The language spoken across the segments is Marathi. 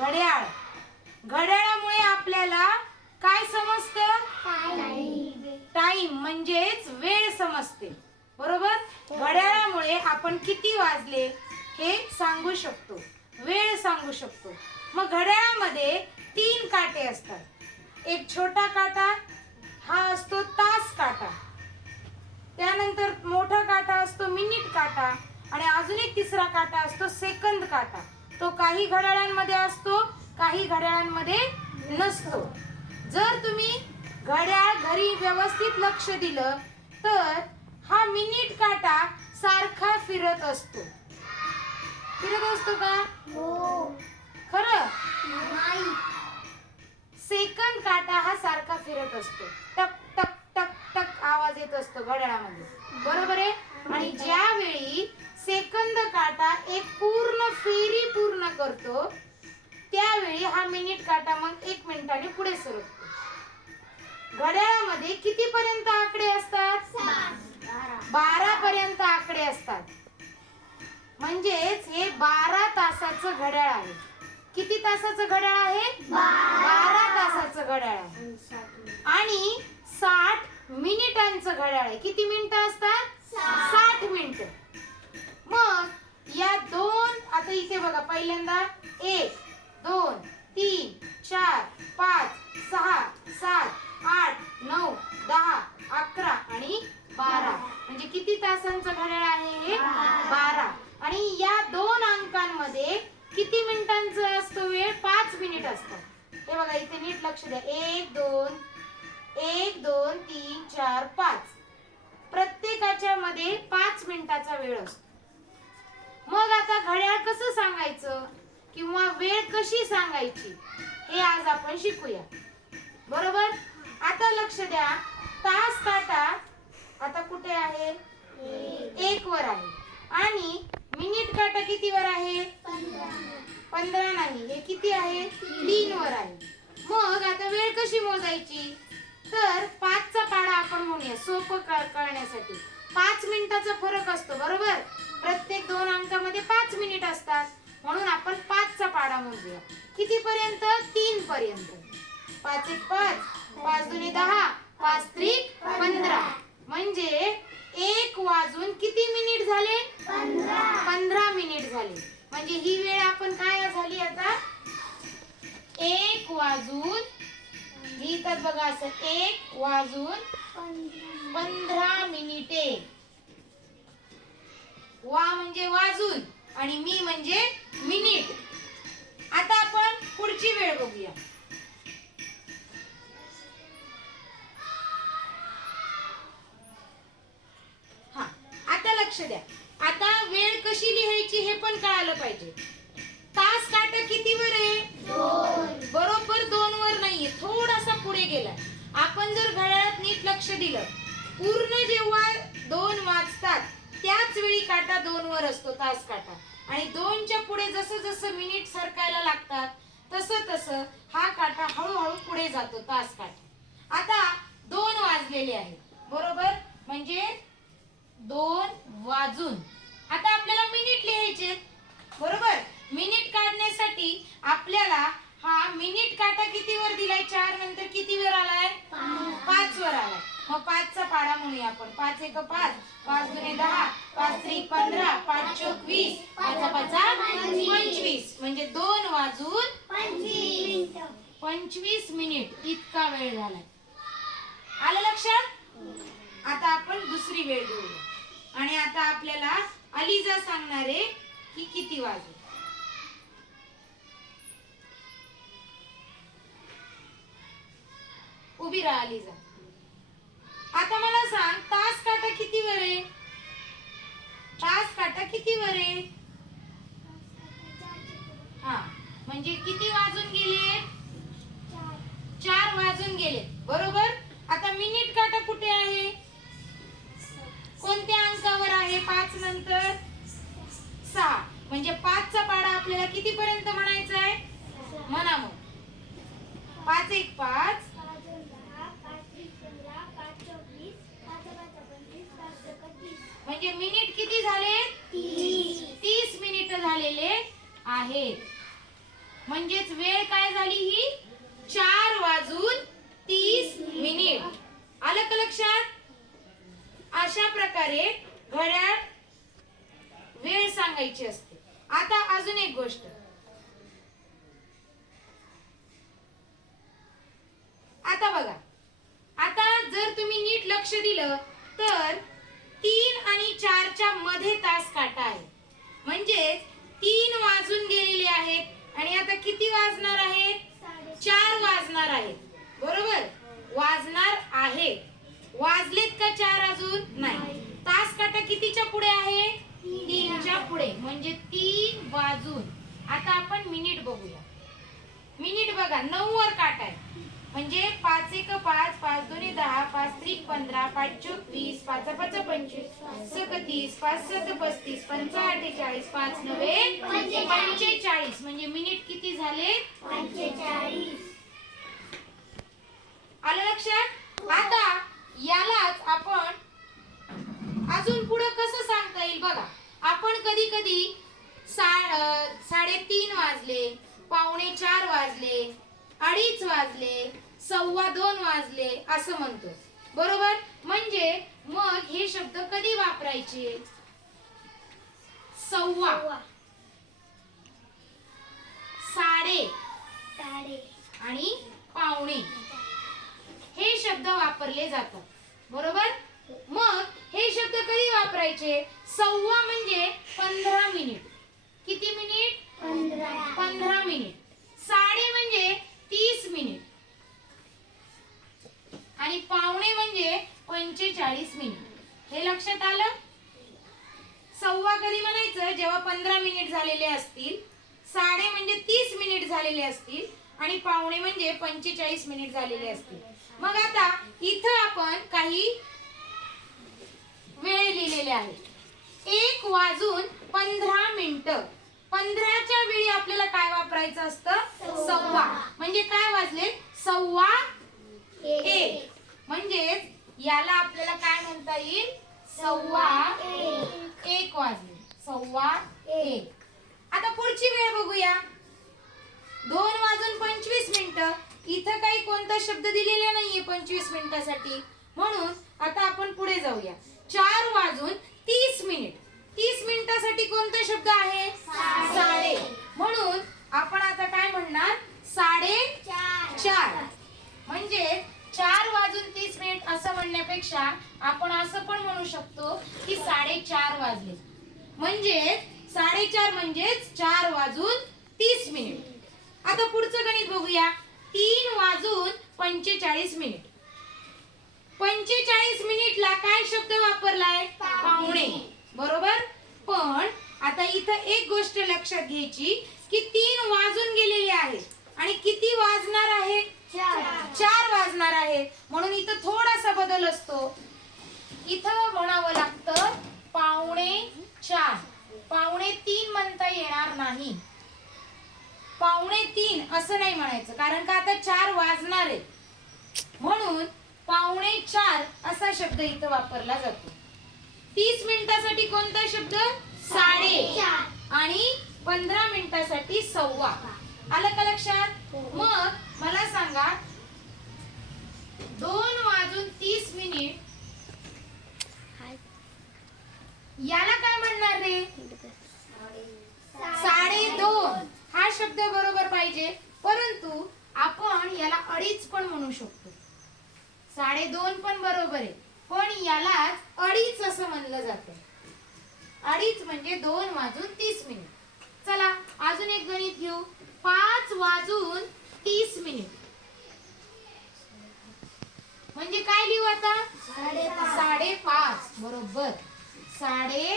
घड्याळ. घड्याळामुळे आपल्याला काय समजतं? टाइम म्हणजेच वेळ समजते. बरोबर? घड्याळामुळे आपण किती वाजले हे सांगू शकतो. वेळ सांगू शकतो. मग घड्याळामध्ये तीन काटे असतात. एक छोटा काटा हा असतो तास काटा. त्यानंतर मोठा काटा असतो मिनिट काटा आणि अजून एक तिसरा काटा असतो सेकंद काटा. तो काही घड्याळांमध्ये असतो काही घड्याळांमध्ये नसतो. जर तुम्ही घड्याळ घरी व्यवस्थित लक्ष दिलं तर हा मिनिट काटा सारखा फिरत असतो. फिरत असतो का? खरं? सेकंद काटा हा सारखा फिरत असतो. टक टक टक टक आवाज येत असतो घड्याळामध्ये. बरोबर आहे? पूर्ण त्यावेळी हा मिनिट काटा मग एक मिनिटाने पुढे सरकतो घड्याळामध्ये किती पर्यंत आकडे असतात? बारा पर्यंत आकडे असतात. म्हणजेच हे बारा तासाचं घड्याळ आहे. किती तासाचं घड्याळ आहे? बारा तासाचं घड्याळ आहे. आणि साठ मिनिटांचं घड्याळ आहे. किती मिनिटं असतात? साठ मिनिट. मग या दोन आता इथे बघा पहिल्यांदा एक दोन तीन चार पाच सहा सात आठ नऊ दहा अकरा आणि बारा. म्हणजे किती तासांचं घड्याळ आहे हे? बारा. आणि या दोन अंकांमध्ये किती मिनिटांचं असतो वेळ पाच मिनिट असतं. हे बघा इथे नीट लक्ष द्या. एक दोन एक दोन तीन चार पाच. प्रत्येकाच्या मध्ये पाच मिनिटाचा वेळ असतो. मग आता घड्याळ कसं सांगायचं? किंवा वेळ कशी सांगायची हे आज आपण शिकूया. बरोबर? आता लक्ष द्या. तास काटा. आता कुठे आहे? एक वर आहे. आणि मिनिट काटा किती वर आहे? पंधरा नाही. हे किती आहे? तीन वर आहे. मग आता वेळ कशी मोजायची? तर पाचचा पाडा आपण म्हणूया सोपं कळ- कळण्यासाठी. पाच मिनिटाचा फरक असतो बरोबर? प्रत्येक दोन अंकामध्ये पाच मिनिट असतात. म्हणून आपण पाचचा पाडा मोजूया. किती पर्यंत तीन पर्यंत पाच एक पाच. पाच दुने दहा. पाच त्रिक पंधरा. म्हणजे एक वाजून किती मिनिट झाले? पंधरा. मिनिट झाले. म्हणजे ही वेळ आपण काय झाली आता? एक वाजून लिहितात बघा असं एक वाजून पंधरा मिनिटे. वा म्हणजे वाजून. आणि मी म्हणजे मिनिट. आता आपण पुढची वेळ बघूया. हा आता लक्ष द्या. आता वेळ कशी लिहायची हे पण कळालं पाहिजे. तास काटा किती वर आहे? बरोबर दोन वर नाहीये. थोडासा पुढे गेला आपण जर घड्याळात नीट लक्ष दिलं पूर्ण जेव्हा दोन वाजतात त्याच वेळी काटा दोन वर असतो तास काटा. आणि दोनच्या पुढे जसं जसं मिनिट सरकायला लागतात तसं तसं हा काटा हळूहळू पुढे जातो तास काटा. आता दोन वाजलेले आहेत बरोबर? म्हणजे दोन वाजून. आता आपल्याला मिनिट लिहायचे बरोबर? मिनिट काढण्यासाठी आपल्याला हा मिनिट काटा किती वर दिलाय? चार नंतर किती वर आलाय? पाच वर आलाय. मग पाचचा पाडा म्हणूया आपण. पाच एक पाच पाच दुने दहा पाच त्रिक पंधरा पाच चोक वीस पाचा पाचा पंचवीस. म्हणजे दोन वाजून पंचवीस मिनिट. इतका वेळ झालाय. आलं लक्षात? आता आपण दुसरी वेळ घेऊया. आणि आता आपल्याला अलिजा सांगणार आहे की किती वाजले उभी राहा अलिजा. आता मला सांग तास काटा किती वर आहे? तास काटा किती वर आहे? हा म्हणजे किती वाजून गेले? चार वाजून गेले बरोबर? आता मिनिट काटा कुठे आहे? कोणत्या अंकावर आहे पाच नंतर? सहा. म्हणजे पाचचा पाडा आपल्याला किती पर्यंत म्हणायचा आहे? म्हणा मग. पाच एक पाच. म्हणजे मिनिट किती झाले? तीस. मिनिट झालेले आहेत. म्हणजेच वेळ काय झाली ही? चार वाजून तीस मिनिट. आलं का लक्षात? अशा प्रकारे घड्याळ वेळ सांगायची असते. आता अजून एक गोष्ट. आता बघा. आता जर तुम्ही नीट लक्ष दिलं तर चारच्या मध्ये तास काटा आहे. म्हणजेच तीन वाजून गेलेले आहेत आणि आता किती वाजणार आहेत? चार वाजणार आहेत. बरोबर? वाजणार आहेत वाजलेत का चार अजून? नाही. तास काटा कितीच्या पुढे आहे? तीनच्या पुढे. म्हणजे तीन वाजून. आता आपण मिनिट बघूया. मिनिट बघा. नऊ वर काट आहे. म्हणजे पाच एक पाच पाच दोन्ही दहा पाच त्रिक पंधरा पाच चोक वीस पाच पाच पंचवीस सकतीस पाच सत पस्तीस पंचा अठ्ठेचाळीस पाच नव्हे पंचेचाळीस. म्हणजे मिनिट किती झाले? आलं लक्षात? आता यालाच आपण अजून पुढे कसं सांगता येईल बघा. आपण कधी कधी सा साडेतीन वाजले पावणे चार वाजले अडीच वाजले सव्वा दोन वाजले असं म्हणतो. बरोबर? म्हणजे मग हे शब्द कधी वापरायचे? सव्वा. साडे. आणि पावणे. हे शब्द वापरले जातात. बरोबर? मग हे शब्द कधी वापरायचे? सव्वा म्हणजे पंधरा मिनिट किती मिनिट पंधरा मिनिट साडे म्हणजे तीस मिनिट आणि पावणे म्हणजे पंचेचाळीस मिनिट हे लक्षात आलं सव्वा कधी म्हणायचं जेव्हा पंधरा मिनिट झालेले असतील साडे म्हणजे तीस मिनिट झालेले असतील आणि पावणे म्हणजे पंचेचाळीस मिनिट झालेले असतील. मग आता इथं आपण काही वेळ लिहिलेले आहे. एक वाजून पंधरा मिनिट. पंधराच्या वेळी आपल्याला काय वापरायचं असतं? सव्वा. म्हणजे काय वाजले? सव्वा एक. म्हणजेच याला आपल्याला काय म्हणता येईल? सव्वा एक. वाजले. सव्वा एक. आता पुढची वेळ बघूया. दोन वाजून पंचवीस मिनिटं. इथं काही कोणता शब्द दिलेला नाहीये पंचवीस मिनिटासाठी. म्हणून आता आपण पुढे जाऊया. चार वाजून तीस मिनिट. तीस मिनिटासाठी कोणता शब्द आहे? साडे. म्हणून आपण आता काय म्हणणार? साडे चार. म्हणजे चार वाजून तीस मिनिट असं म्हणण्यापेक्षा आपण असं पण म्हणू शकतो की साडेचार वाजले. म्हणजे साडेचार म्हणजेच चार वाजून तीस मिनिट. आता पुढचं गणित बघूया. तीन वाजून पंचेचाळीस मिनिट. पंचेचाळीस मिनिटला काय शब्द वापरलाय? पावणे बरोबर? पण आता इथं एक गोष्ट लक्षात घ्यायची की तीन वाजून गेलेले आहेत. आणि किती वाजणार आहे? चार. वाजणार आहे. म्हणून इथं थोडासा बदल असतो. इथं म्हणावं लागतं पावणे चार. पावणे तीन म्हणता येणार नाही. पावणे तीन असं नाही म्हणायचं. कारण का आता चार वाजणार आहे म्हणून पावणे चार असा शब्द इथं वापरला जातो. तीस मिनिटासाठी कोणता शब्द? साडे. आणि पंधरा मिनिटासाठी सव्वा. आलं का लक्षात? मग मला सांगा दोन वाजून तीस मिनिट याला काय म्हणणार रे साडे दोन हा शब्द बरोबर पाहिजे परंतु आपण याला अडीच पण म्हणू शकतो साडे दोन पण बरोबर आहे. पण यालाच अडीच असं म्हणलं जातं. अडीच म्हणजे दोन वाजून तीस मिनिट. चला अजून एक गणित घेऊ. पाच वाजून तीस मिनिट. म्हणजे काय लिहू आता? साडेपाच. बरोबर. साडे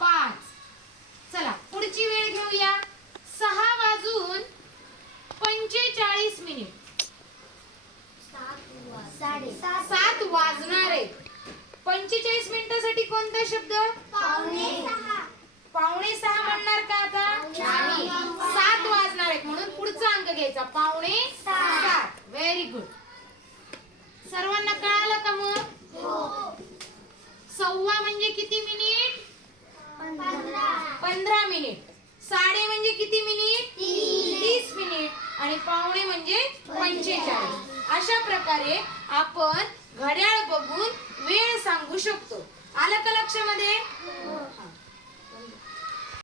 पाच चला पुढची वेळ घेऊया. सहा वाजून पंचेचाळीस मिनिट. सात. वाजणार आहेत. पंचेचाळीस मिनिटासाठी कोणता शब्द? पावणे सहा. म्हणणार का आता? सात वाजणार आहेत म्हणून पुढचा अंक घ्यायचा. पावणे सात. व्हेरी गुड सर्वांना कळालं का मग? हो. सव्वा म्हणजे किती मिनिट? पंधरा. मिनिट. साडे म्हणजे किती मिनिट? तीस मिनिट. आणि पावणे म्हणजे पंचेचाळीस. अशा प्रकारे आपण घड्याळ बघून वेळ सांगू शकतो. आलं का लक्षामध्ये? हा.